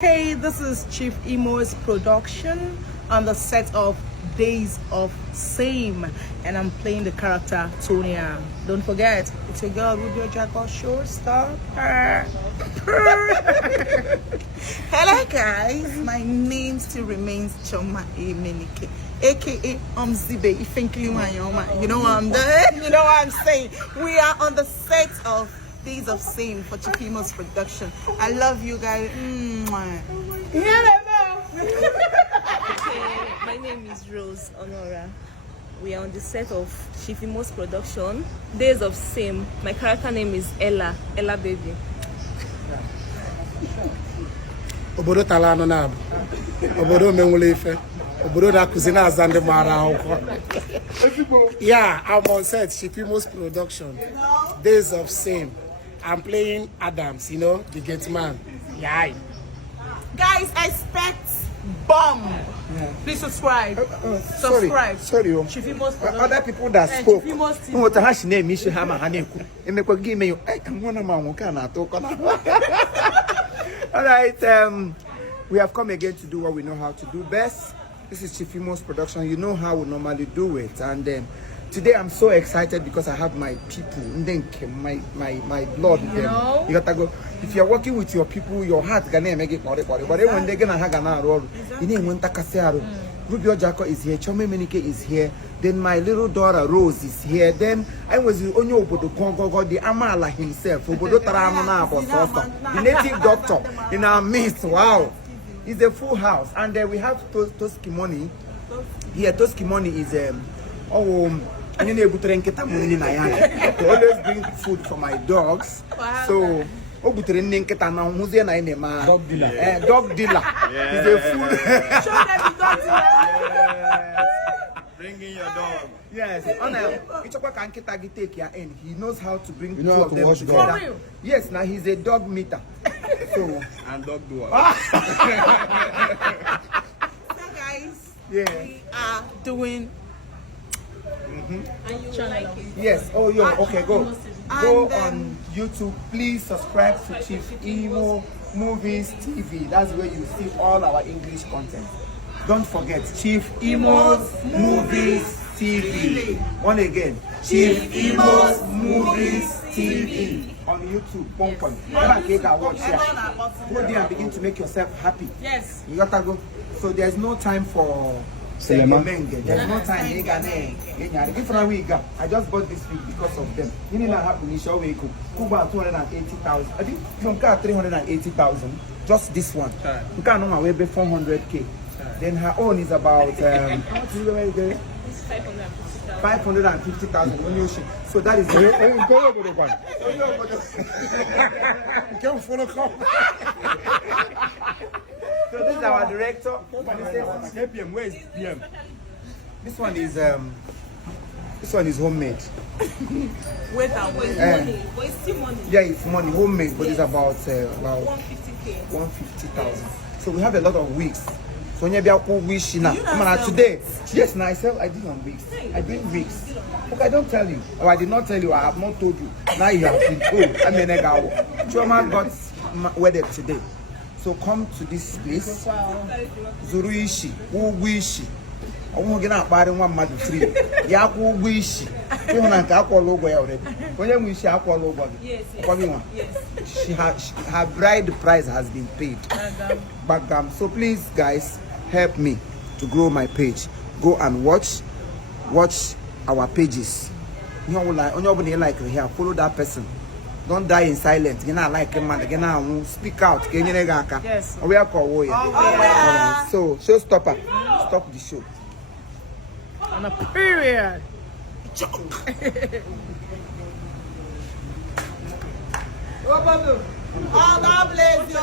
Hey, this is Chief Imo's production on the set of Days of Same, and I'm playing the character Tonya. Don't forget, it's your girl Rubio Jacko showstopper. Hello guys, my name still remains Choma Emenike, aka Zibe Ifenkilimayoma. You know what I'm doing? You know what I'm saying? We are on the set of Days of Same for Chief Imo's production. I love you guys. My name is Rose Honora. We are on the set of Chief Imo's production, Days of Same. My character name is Ella Baby. Obodo talano na abu. Obodo menwule ife. Obodo da kuzina azande mara akwụkwọ. Yeah, I'm on set Chief Imo's production, Days of Same. I'm playing Adams, you know, the gate man. Yeah. Guys, expect bomb. Yeah. Please subscribe. Subscribe. Sorry. Chief Imo's production. Other people that spoke. Chief Imo's TV. What has name Misha Hama Haneku? And make a give me All right, we have come again to do what we know how to do best. This is Chief Imo's production. You know how we normally do it, and today I'm so excited because I have my people, my blood in them. You gotta go. If you're working with your people, your heart gonna make it body. But when they're gonna have an roll, you need one takasiaro. Rubio Jacko is here, Chome Menike is here, then my little daughter Rose is here, then I was the only Obodo Kongo, the Amala himself, Obodo Taramana, the native doctor in our midst. Wow, it's a full house, and we have Toskimoni. Here, Toskimoni is I need to always bring food for my dogs. So dog dealer. Dog dealer. He's a food. Show them the dog dealer. Bring in your dog. Yes. He knows how to bring two how of to them wash together. dog. Yes, now he's a dog meter. So And dog doer. So guys, yeah. we are doing. Yes. Oh, yo. Okay, go on YouTube. Please subscribe to Chief Imo Movies TV. That's where you see all our English content. Don't forget Chief Imo's Movies TV. One again, Chief Imo's Movies TV on YouTube. Watch here. Go there and begin to make yourself happy. Yes. You gotta go. So there's no time for. There's no time. If I just bought this week because of them. You know what happened? Kuba 280,000. I think you got 380,000. Just this one. You can't know way 400k. Then her own is about It's 550,000. So that is So this is our director. Where is PM? This one is homemade. Wait and wait. But it's still money. Yeah, it's money homemade, but it's about 150K. 150,000. So we have a lot of wigs. So when you wish now, today, yes, now I did on wigs. I did wigs. Okay, I don't tell you. Oh, I did not tell you. I have not told you. Now you have been told. I mean, Choma got wedded today. So come to this place. Zuruishi, Uguishi. I won't get out by one mother free. Yaku Wishi. You want to call logo already. When you wish, I call logo. Yes. Yes. Her bride price has been paid. Bagam. So please, guys, help me to grow my page. Go and watch our pages. You know, like here, follow that person. Don't die in silence. You know, like a man. Speak out. Yes. We are called. So, showstopper, stop the show. On a period. Oh, God bless you.